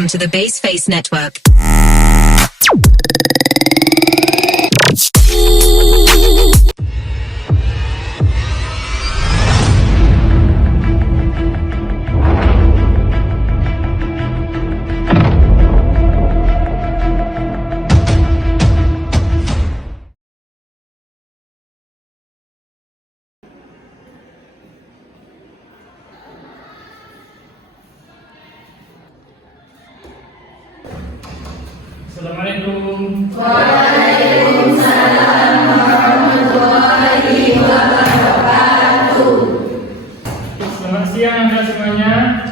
Welcome to the Baseface Network. Assalamualaikum. Waalaikumsalam warahmatullahi wabarakatuh. Selamat siang Anda semuanya.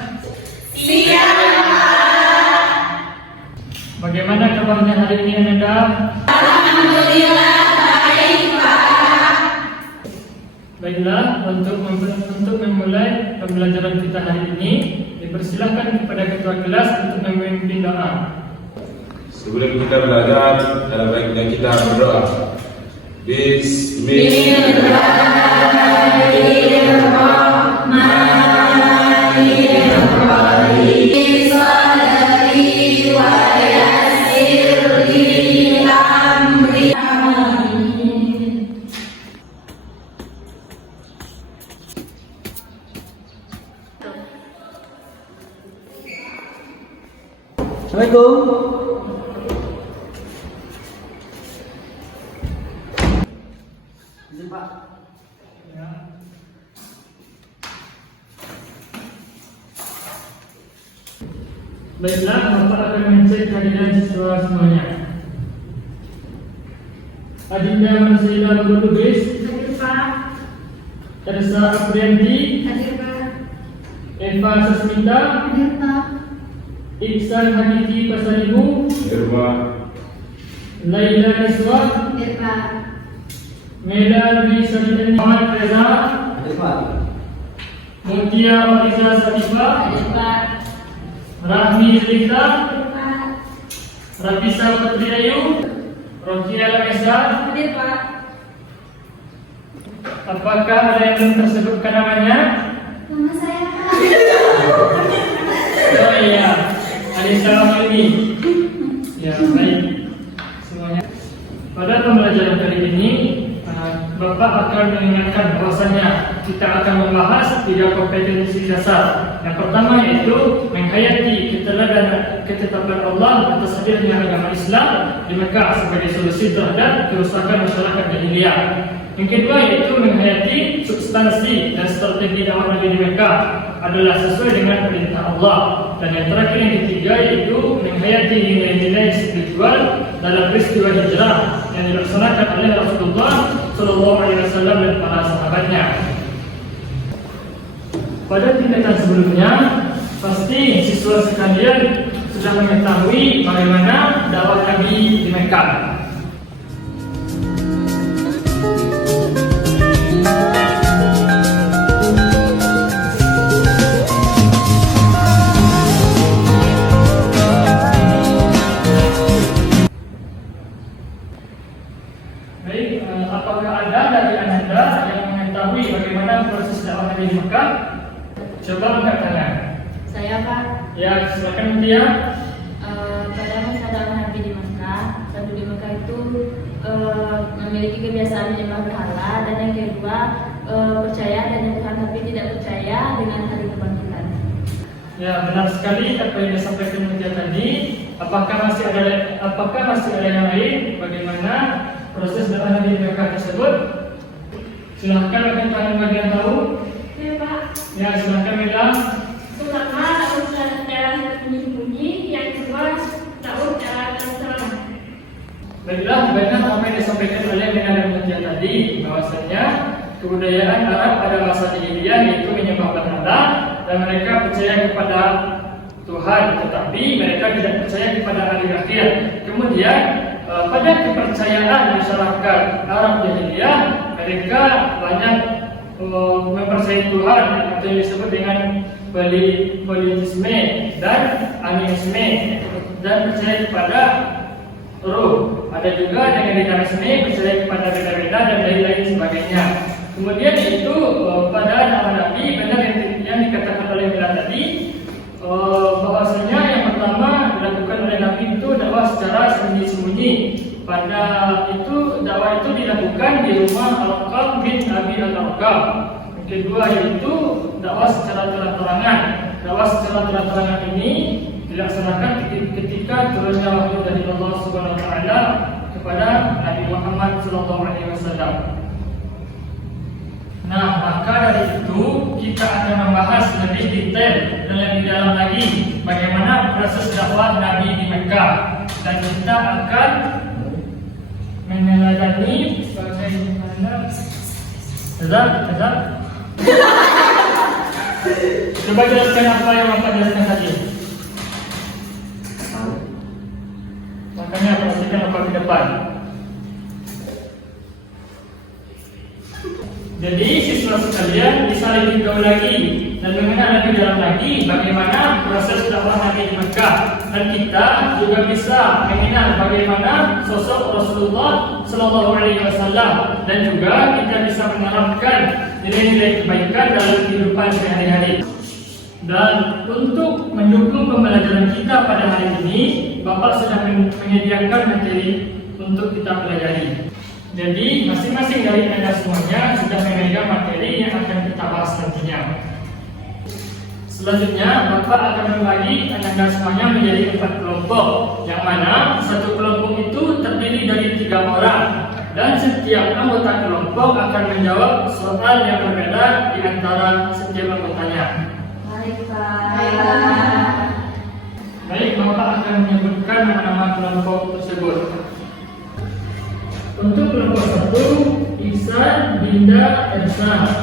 Siang. Bagaimana kabarnya hari ini Anda? Alhamdulillah baik Pak. Baiklah, untuk memulai pembelajaran kita hari ini, dipersilakan kepada ketua kelas untuk memimpin doa. Sebelum kita belajar, dalam baiknya kita berdoa. Bismillahirrahmanirrahim. Sadari wa yassir li amri. Assalamualaikum. Pak. Ya. Baiklah, Bapak akan mengecek kehadiran siswa semuanya. Adinda Marsila Lubis, Hadir Pak. Teresa Aprianti, Hadir Pak. Eva Sasmita, Hadir Pak. Iksan Haniki Pasaribu, Irma, Laila Niswa, Hadir Pak. Mela Dwi Sadidan Muhammad Reza, Hadir Pak. Mutia Oriza Sadifa, Hadir Pak. Rahmi Rita, Hadir Pak. Rafisa Patri Ayu, Rokia Lamesa. Hadir Pak. Apakah ada yang belum tersebutkan namanya? Nama saya Pak. Oh iya, Alisa Ramani. Ya, baik semuanya. Pada pembelajaran kali ini, Bapak akan mengingatkan bahwasanya kita akan membahas 3 kompetensi dasar. Yang pertama yaitu menghayati ketetapan Allah atas hadirnya agama Islam di Mekah sebagai solusi terhadap kerusakan masyarakat jahiliyah. Yang kedua yaitu menghayati substansi dan strategi dakwah Nabi di Mekah adalah sesuai dengan perintah Allah. Dan yang terakhir yang ketiga yaitu menghayati nilai-nilai spiritual dalam peristiwa hijrah yang dilaksanakan oleh Rasulullah Shallallahu Alaihi Wasallam dan para sahabatnya. Pada tingkatan sebelumnya, pasti siswa sekalian sudah mengetahui bagaimana dakwah Nabi di Mekah. Baik, apakah ada dari Anda yang mengetahui bagaimana proses dakwah Nabi di Mekah? Coba angkat tangan. Saya Pak, Ya, silakan Mutia. pada masa dakwah Nabi di Mekah, satu di Mekah itu memiliki kebiasaan menyembah berhala, dan yang kedua percaya adanya Tuhan tapi tidak percaya dengan hari kebangkitan. Ya, benar sekali apa yang disampaikan Mutia tadi. Apakah masih ada yang lain? Bagaimana proses dakwah Nabi di Mekah tersebut? Silahkan rekan tangan bagian tahu. Ya Pak, Ya, silahkan Mila. pertama tahu cara sembunyi-sembunyi, yang kedua tahu cara terang. Baiklah, benar apa yang disampaikan oleh Mila dan Mutia tadi, bahwasanya kebudayaan Arab pada masa jahiliyah yaitu menyembah berhala dan mereka percaya kepada Tuhan, tetapi mereka tidak percaya kepada hari akhir. Kemudian pada kepercayaan masyarakat Arab jahiliyah, mereka banyak mempercayai Tuhan atau yang disebut dengan politisme dan animisme, dan percaya kepada roh. Ada juga dengan dinamisme, percaya kepada beda-beda dan lain-lain sebagainya. Kemudian itu pada dakwah Nabi benar yang dikatakan oleh Mila tadi, bahwasanya yang pertama bersembunyi. Pada itu dakwah itu dilakukan di rumah Al-Qam bin Abi Al-Qam. Yang kedua yaitu dakwah secara terang-terangan. Dakwah secara terang-terangan ini dilaksanakan ketika turunnya wahyu dari Allah Subhanahu wa taala kepada Nabi Muhammad sallallahu alaihi wasallam. Nah, maka dari itu kita akan membahas lebih detail dan lebih dalam lagi bagaimana proses dakwah Nabi di Mekah, dan kita akan meneladani bagaimana coba jelaskan apa yang Bapak jelaskan tadi. Makanya perhatikan apa di depan. Jadi siswa sekalian bisa lebih jauh lagi dan mengenal lebih dalam lagi bagaimana proses dakwah Nabi di Mekah, dan kita juga bisa mengenal bagaimana sosok Rasulullah Sallallahu Alaihi Wasallam, dan juga kita bisa menerapkan nilai-nilai kebaikan dalam kehidupan sehari-hari. Dan untuk mendukung pembelajaran kita pada hari ini, Bapak sudah menyediakan materi untuk kita pelajari. Jadi masing-masing dari Anda semuanya sudah memegang materi yang akan kita bahas nantinya. Selanjutnya Bapak akan membagi Anda semuanya menjadi 4 kelompok, yang mana satu kelompok itu terdiri dari 3 orang, dan setiap anggota kelompok akan menjawab soal yang berbeda di antara setiap anggotanya. Baik, Pak. Baik, Bapak akan menyebutkan nama-nama kelompok tersebut. Untuk kelompok 1, Ihsan, Dinda, Elsa.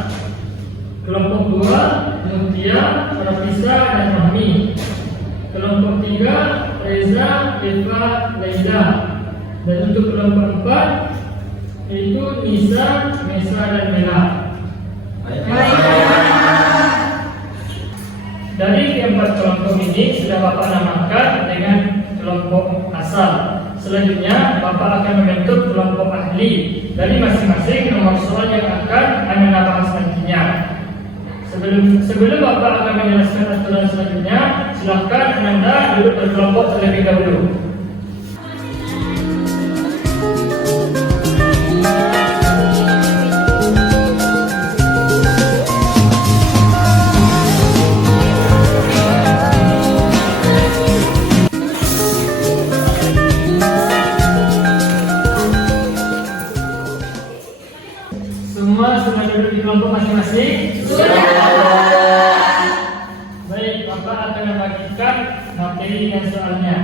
Kelompok 2, Mutia, Rafisa, dan Fahmi. Kelompok 3, Reza, Eva, Laila. Dan untuk kelompok 4, yaitu Nisa, Mesa, dan Mela. Dari keempat kelompok ini sudah Bapak namakan dengan kelompok asal. Selanjutnya Bapak akan membentuk kelompok ahli dari masing-masing nomor soal yang akan Anda bahas nantinya. Sebelum Bapak akan menjelaskan aturan selanjutnya, silakan Anda duduk berkelompok terlebih dahulu. Semua sudah duduk di kelompok masing-masing? Baik, Bapak akan membagikan materi dan soalnya.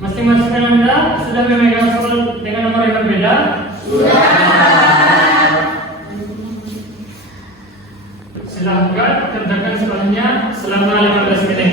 Masing-masing Anda sudah memegang soal dengan nomor yang berbeda? Silahkan kerjakan soalnya selama 15 menit.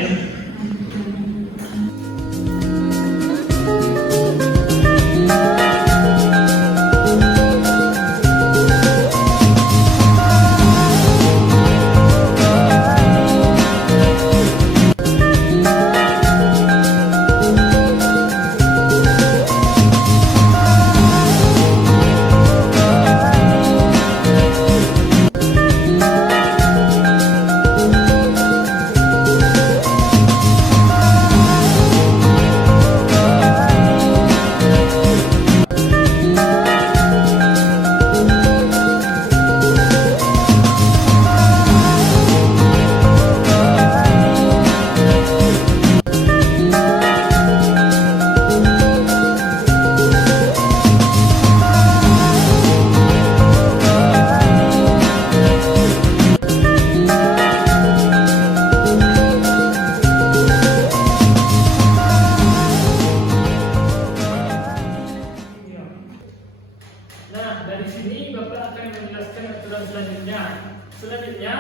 Selanjutnya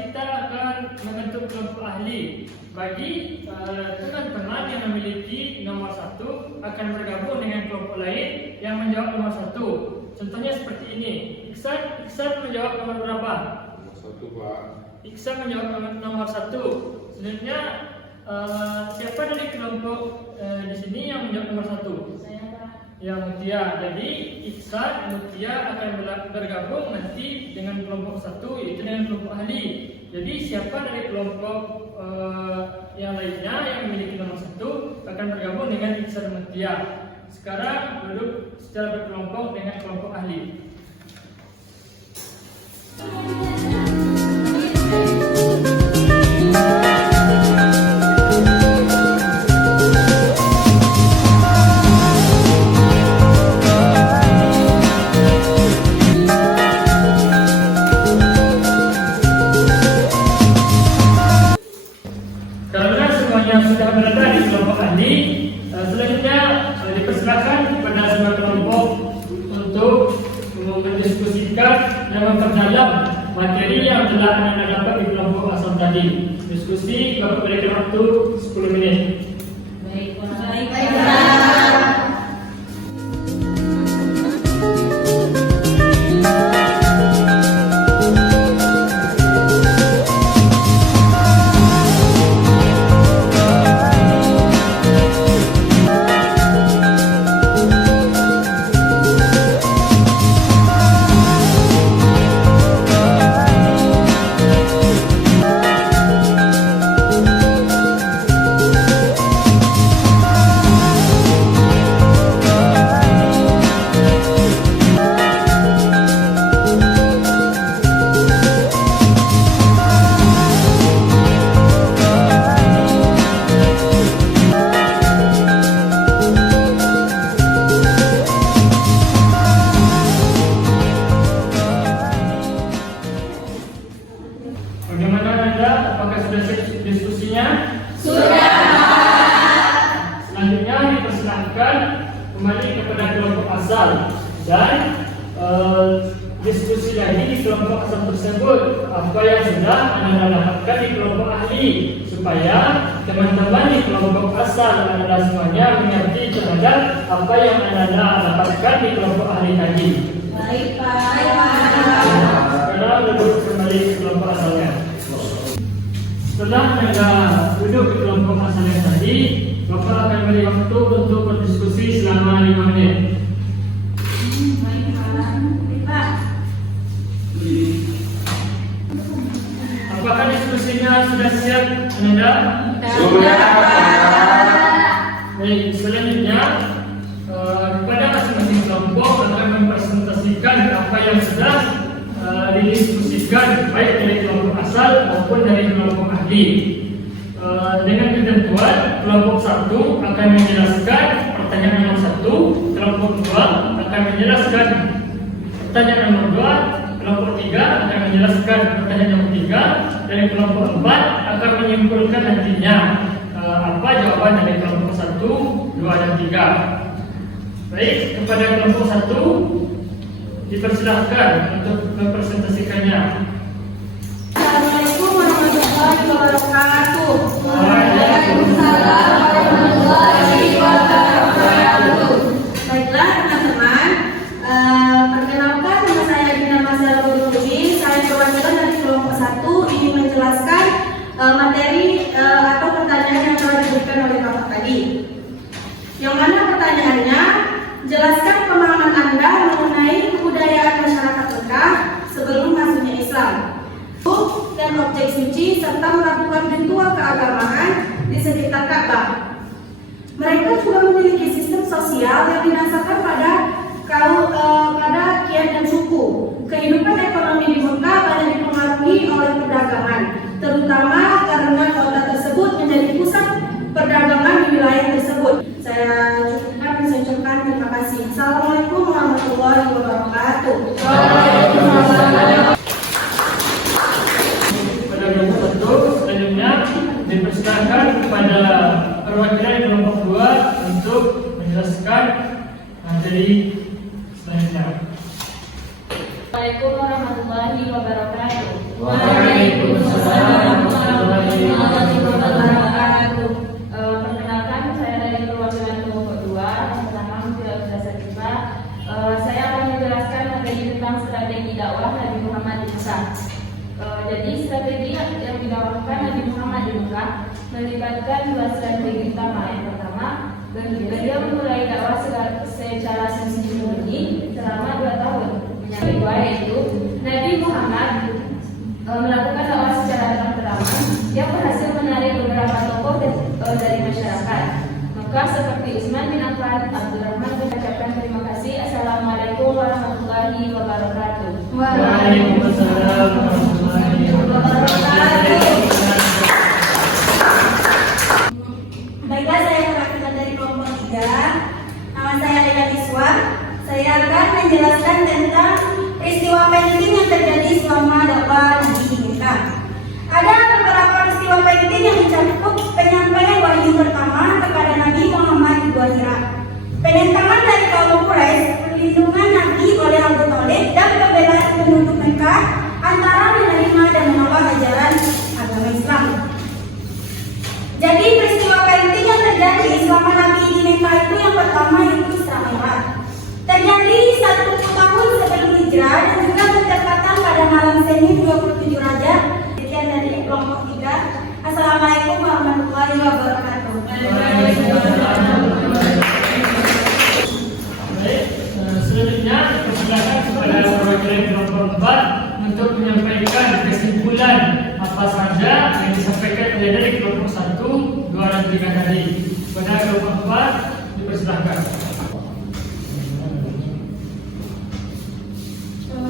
kita akan membentuk kelompok ahli. Bagi teman-teman yang memiliki nomor 1 akan bergabung dengan kelompok lain yang menjawab nomor 1. Contohnya seperti ini. Iksan menjawab nomor berapa? Nomor 1, Pak. Iksan menjawab nomor 1. Selanjutnya siapa dari kelompok di sini yang menjawab nomor 1? Saya Pak. Yang Mutia. Jadi Iksan Mutia akan bergabung nanti dengan kelompok 1, yaitu dengan kelompok ahli. Jadi siapa dari kelompok yang lainnya yang memiliki nomor 1 akan bergabung dengan Iksan Mutia. Sekarang duduk secara berkelompok dengan kelompok ahli. Karena semuanya sudah berada di kelompok ahli, selanjutnya dipersilakan kepada semua kelompok untuk mendiskusikan dan memperdalam materi yang telah Anda dapat di kelompok asal tadi. Diskusi Bapak berikan waktu 10 menit. Baik, Pak. Baik, Pak. Bagaimana Anda? Apakah sudah siap diskusinya? Sudah. Selanjutnya dipersilahkan kembali kepada kelompok asal dan diskusi lagi di kelompok asal tersebut apa yang sudah Anda dapatkan di kelompok ahli, supaya teman-teman di kelompok asal Anda semuanya mengerti terhadap apa yang Anda dapatkan di kelompok ahli tadi. Baik, Pak. Sekarang duduk kembali ke kelompok asalnya. Setelah Anda duduk di kelompok asalnya tadi, Bapak akan beri waktu untuk berdiskusi selama 5 menit. Baik, Pak. Apakah diskusinya sudah siap, Anda? Sudah, Baik, selanjutnya kepada masing-masing kelompok akan mempresentasikan apa yang sudah didiskusikan baik dari kelompok asal maupun dari kelompok ahli. Dengan ketentuan kelompok 1 akan menjelaskan pertanyaan nomor 1, kelompok 2 akan menjelaskan pertanyaan nomor 2, kelompok 3 akan menjelaskan pertanyaan nomor 3, dan kelompok 4 akan menyimpulkan nantinya apa jawaban dari kelompok 1, 2, dan 3. Baik, kepada kelompok 1 dipersilahkan untuk mempresentasikannya. Assalamualaikum warahmatullahi wabarakatuh. Waalaikumsalam warahmatullahi wabarakatuh. Baiklah teman-teman, perkenalkan nama saya Dina Masela Burudi. Saya perwakilan dari kelompok 1 ingin menjelaskan materi atau pertanyaan yang telah diberikan oleh Bapak tadi. Yang mana pertanyaannya, jelaskan pemahaman Anda mengenai kebudayaan masyarakat Mekah sebelum masuknya Islam dan objek suci serta melakukan ritual keagamaan di sekitar Ka'bah. Mereka juga memiliki sistem sosial yang didasarkan pada kian dan suku. Kehidupan ekonomi di Mekah banyak dipengaruhi oleh perdagangan, terutama karena kota tersebut menjadi pusat perdagangan di wilayah tersebut. Saya cukupkan dan saya ucapkan terima kasih. Assalamualaikum warahmatullahi wabarakatuh. Waalaikumsalam. Pada kelompok 1 selanjutnya dipersilakan kepada perwakilan kelompok 2 untuk menjelaskan materi selanjutnya. Assalamualaikum warahmatullahi warahmatullahi wabarakatuh. Waalaikumsalam warahmatullahi wabarakatuh. Perkenalkan, saya dari perwakilan kelompok 2. Yang pertama, tidak berasa tiba. Saya akan menjelaskan materi tentang strategi dakwah Nabi Muhammad di Mekah. Jadi strategi yang didakwahkan Nabi Muhammad di Mekah melibatkan 2 strategi utama. Yang pertama, beliau memulai dakwah secara sembunyi selama 2 tahun. Yang kedua yaitu Nabi Muhammad melakukan dakwah secara terang-terangan yang berhasil menarik beberapa tokoh dari masyarakat. Maka seperti Utsman bin Affan, Abdurrahman mengucapkan terima kasih. Assalamualaikum warahmatullahi wabarakatuh. Waalaikumsalam warahmatullahi wabarakatuh. Baiklah, saya perwakilan dari kelompok 3. Nama saya Lila Iswa. Saya akan menjelaskan tentang peristiwa penting yang terjadi selama dakwah Nabi di Mekah. Ada beberapa peristiwa penting yang mencakup penyampaian wahyu pertama kepada Nabi Muhammad di Gua Hira, penentangan dari kaum Quraisy, perlindungan Nabi oleh Abu Thalib, dan pembelaan penduduk Mekah antara menerima dan menolak ajaran agama Islam. Jadi peristiwa penting yang terjadi selama Nabi di Mekah itu yang pertama itu Isra Mi'raj. Terjadi 1 tahun sebelum hijrah dan juga bertepatan pada malam Senin 27 Rajab. Sekian dari kelompok 3. Assalamualaikum warahmatullahi wabarakatuh. Baik, selanjutnya persilakan kepada perwakilan kelompok 4 untuk menyampaikan kesimpulan apa saja yang disampaikan oleh dari kelompok 1, 2 dan 3 tadi. Pada kelompok 4 dipersilakan.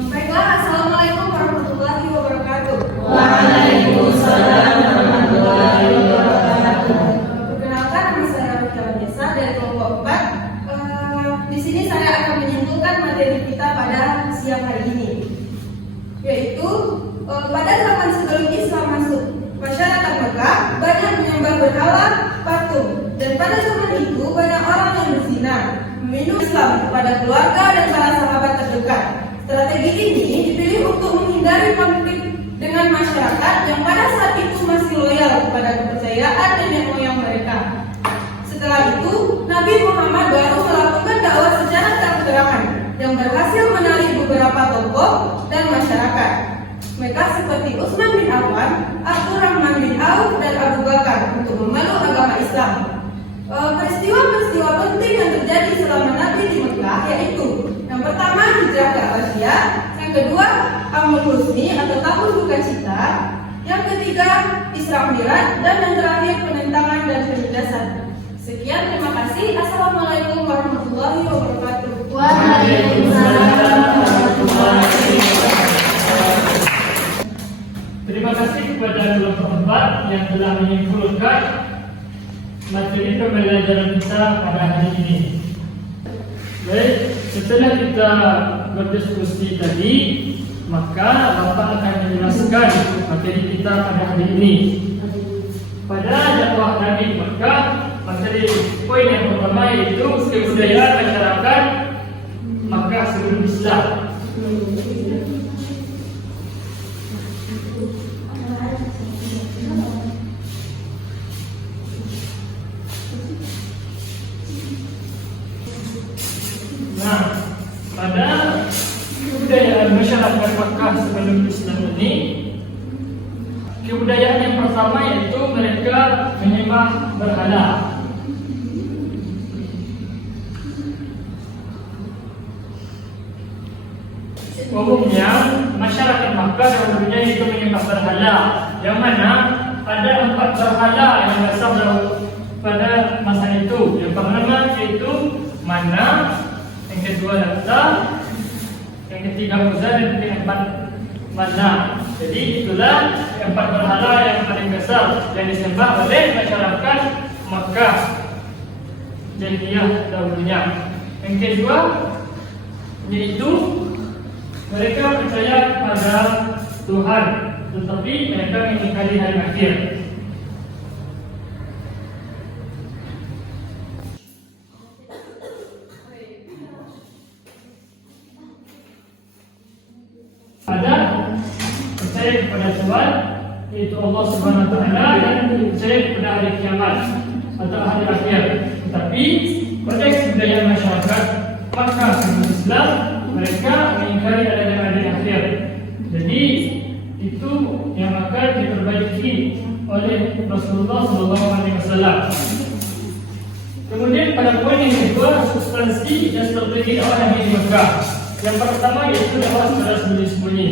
Baiklah, assalamualaikum warahmatullahi wabarakatuh. Waalaikumsalam warahmatullahi wabarakatuh. Perkenalkan, nama saya Rika Vanessa dari kelompok 4. Di sini saya akan menyimpulkan materi kita pada siang hari ini, yaitu pada zaman sebelum Islam masuk, masyarakat Mekah banyak menyembah berhala, patung, dan pada zaman itu banyak orang yang berzina, meminum Islam kepada keluarga dan para sahabat terdekat. Strategi ini dipilih untuk menghindari konflik dengan masyarakat yang pada saat itu masih loyal kepada kepercayaan nenek moyang mereka. Setelah itu, Nabi Muhammad baru melakukan dakwah secara terang-terangan yang berhasil menarik beberapa tokoh dan masyarakat Mekah seperti Utsman bin Affan, Abdurrahman bin Auf, dan Abu Bakar untuk memeluk agama Islam. Peristiwa-peristiwa penting yang terjadi selama Nabi di Mekah yaitu yang pertama hijrah ke Asia, yang kedua Amul Husni atau tahun sukacita, yang ketiga Isra Mi'raj, dan yang terakhir penentangan dan penindasan. Sekian, terima kasih. Assalamualaikum warahmatullahi wabarakatuh. Waalaikumsalam warahmatullahi wabarakatuh. Terima kasih kepada kelompok 4 yang telah menyimpulkan materi pembelajaran kita pada hari ini. Baik, setelah kita berdiskusi tadi, maka Bapak akan menjelaskan materi kita pada hari ini. Pada dakwah Nabi Mekah, materi poin yang pertama yaitu kebudayaan masyarakat Mekah sebelum Islam. Nah, pada kebudayaan masyarakat Mekah sebelum Islam ini, kebudayaan yang pertama yaitu mereka menyembah berhala. Umumnya masyarakat Makkah dahulunya itu menyembah berhala, yang mana ada 4 berhala yang berasal pada masa itu. Yang pertama yaitu Mana, yang kedua Lata, yang ketiga Uzza, dan yang keempat Mana. Jadi itulah 4 berhala yang paling besar yang disembah oleh masyarakat Makkah jahiliyah dahulunya. Yang kedua yaitu mereka percaya pada Tuhan, tetapi mereka mengingkari hari akhir. Pada percaya kepada Tuhan, yaitu Allah Subhanahu Wa Taala, dan percaya kepada hari kiamat atau hari akhir. Tetapi pada kebudayaan masyarakat, maka umat Islam mereka mengingkari adanya hari akhir. Jadi itu yang akan diperbaiki oleh Rasulullah SAW. Kemudian pada poin yang kedua, substansi dan strategi dakwah Nabi di Mekah. Yang pertama yaitu dakwah secara sembunyi-sembunyi.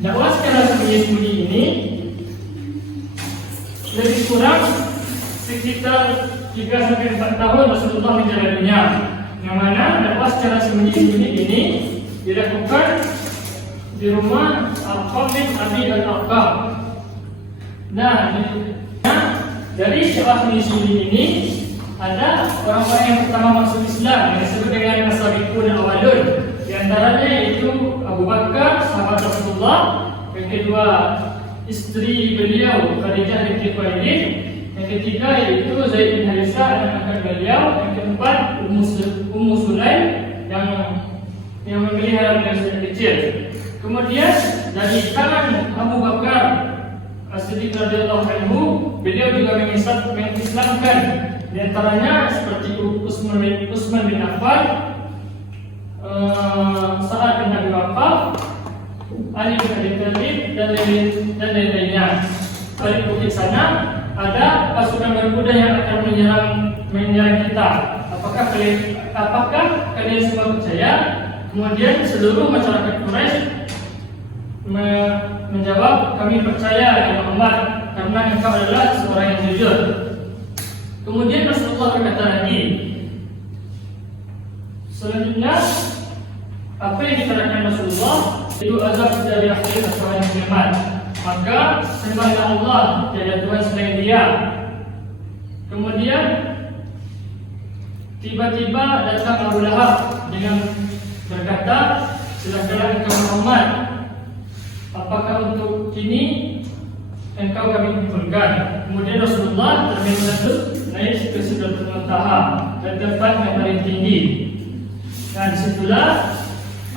Dakwah secara sembunyi-sembunyi ini lebih kurang sekitar 3-4 tahun Rasulullah menjalaninya. Yang mana dakwah secara sembunyi-sembunyi ini dilakukan di rumah Al-Qam bin Abi Al-Arqam. Nah, dari dakwah sembunyi-sembunyi ini ada orang-orang yang pertama masuk Islam yang disebut dengan As-Sabiqun Al-Awwalun. Di antaranya yaitu Abu Bakar, sahabat Rasulullah. Yang kedua, istri beliau Khadijah binti Khuwailid. Yang ketiga yaitu Zaid bin Harisah, anak angkat beliau. Yang keempat, Ummu Sulaim yang memelihara beliau sejak kecil. Kemudian dari kalangan Abu Bakar As-Siddiq radhiyallahu anhu, beliau juga mengislamkan. Di antaranya seperti Utsman bin Affan, Sa'ad bin Abi Waqqas, Ali bin Abi Thalib, dan lain-lainnya. Pada bukit sana ada pasukan berkuda yang akan menyerang kita. Apakah kalian semua percaya? Kemudian seluruh masyarakat Quraisy menjawab, kami percaya ya Muhammad, karena engkau adalah seorang yang jujur. Kemudian Rasulullah berkata lagi, selanjutnya apa yang dikatakan Rasulullah itu azab dari akhir sampai kiamat. Maka sembahlah Allah, tiada Tuhan selain Dia. Kemudian tiba-tiba datang Abu Lahab dengan berkata, silakan engkau Muhammad, apakah untuk kini engkau kami kumpulkan? Kemudian Rasulullah termenung naik ke Sidratul Muntaha, dan tempat yang paling tinggi. Dan disitulah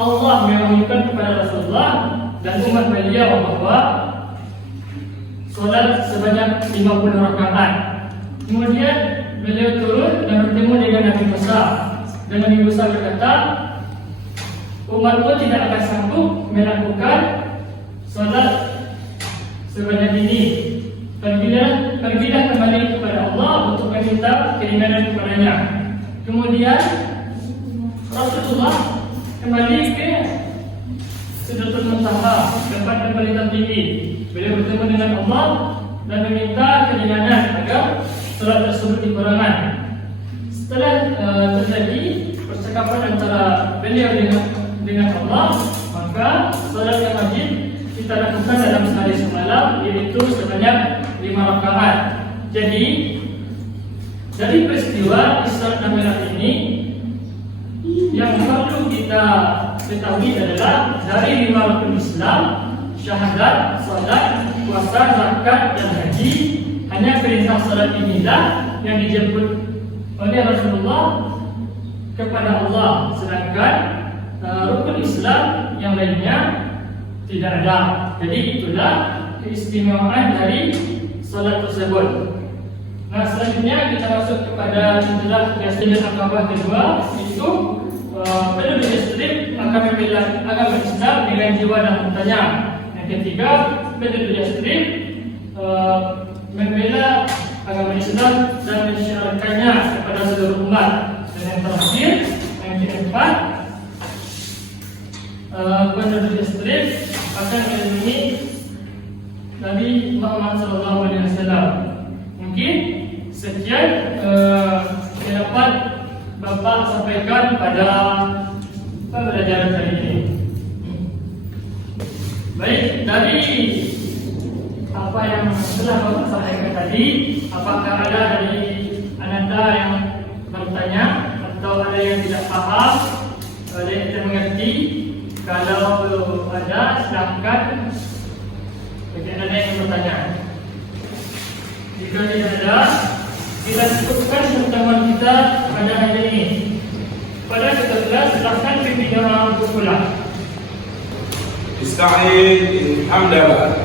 Allah mewahyukan kepada Rasulullah dan umat beliau bahwa solat sebanyak 50 rakaat. Kemudian beliau turun dan bertemu dengan Nabi Musa. Dan Nabi Musa berkata, umatmu tidak akan sanggup melakukan solat sebanyak ini. Pergilah kembali kepada Allah untuk meminta keringanan kepadanya. Kemudian Rasulullah kembali ke Sidratul Muntaha, tempat yang paling tertinggi. Beliau bertemu dengan Allah dan meminta keringanan agar salat tersebut dikurangkan. Setelah terjadi percakapan antara beliau dengan Allah, maka salat yang wajib kita lakukan dalam sehari semalam, yaitu sebanyak 5 rakaat. Jadi dari peristiwa Isra dan Mi'raj ini yang perlu kita ketahui adalah dari 5 rukun Islam, syahadat, salat, puasa, zakat, dan haji, hanya perintah salat inilah yang dijemput oleh Rasulullah kepada Allah, sedangkan rukun Islam yang lainnya tidak ada. Jadi itulah keistimewaan dari salat tersebut. Nah, selanjutnya kita masuk kepada istilah Yasin Akabah kedua, itu penduduk Yathrib akan membela agama Islam dengan jiwa dan hartanya. Yang ketiga, penduduk Yathrib membela agama Islam dan mensyiarkannya kepada seluruh umat. Dan yang terakhir, yang keempat, penduduk Yathrib akan melindungi Nabi Muhammad SAW. Mungkin sekian yang dapat Bapak sampaikan pada pembelajaran kali ini. Baik, dari apa yang telah Bapak sampaikan tadi, apakah ada dari Anda yang bertanya atau ada yang tidak paham, ada yang tidak mengerti? Kalau ada, silakan bagi Anda yang bertanya. Jika tidak ada, kita cukupkan pertemuan kita pada hari ini. Pada kita silakan pimpin orang berpulang. استعين Hamdallah.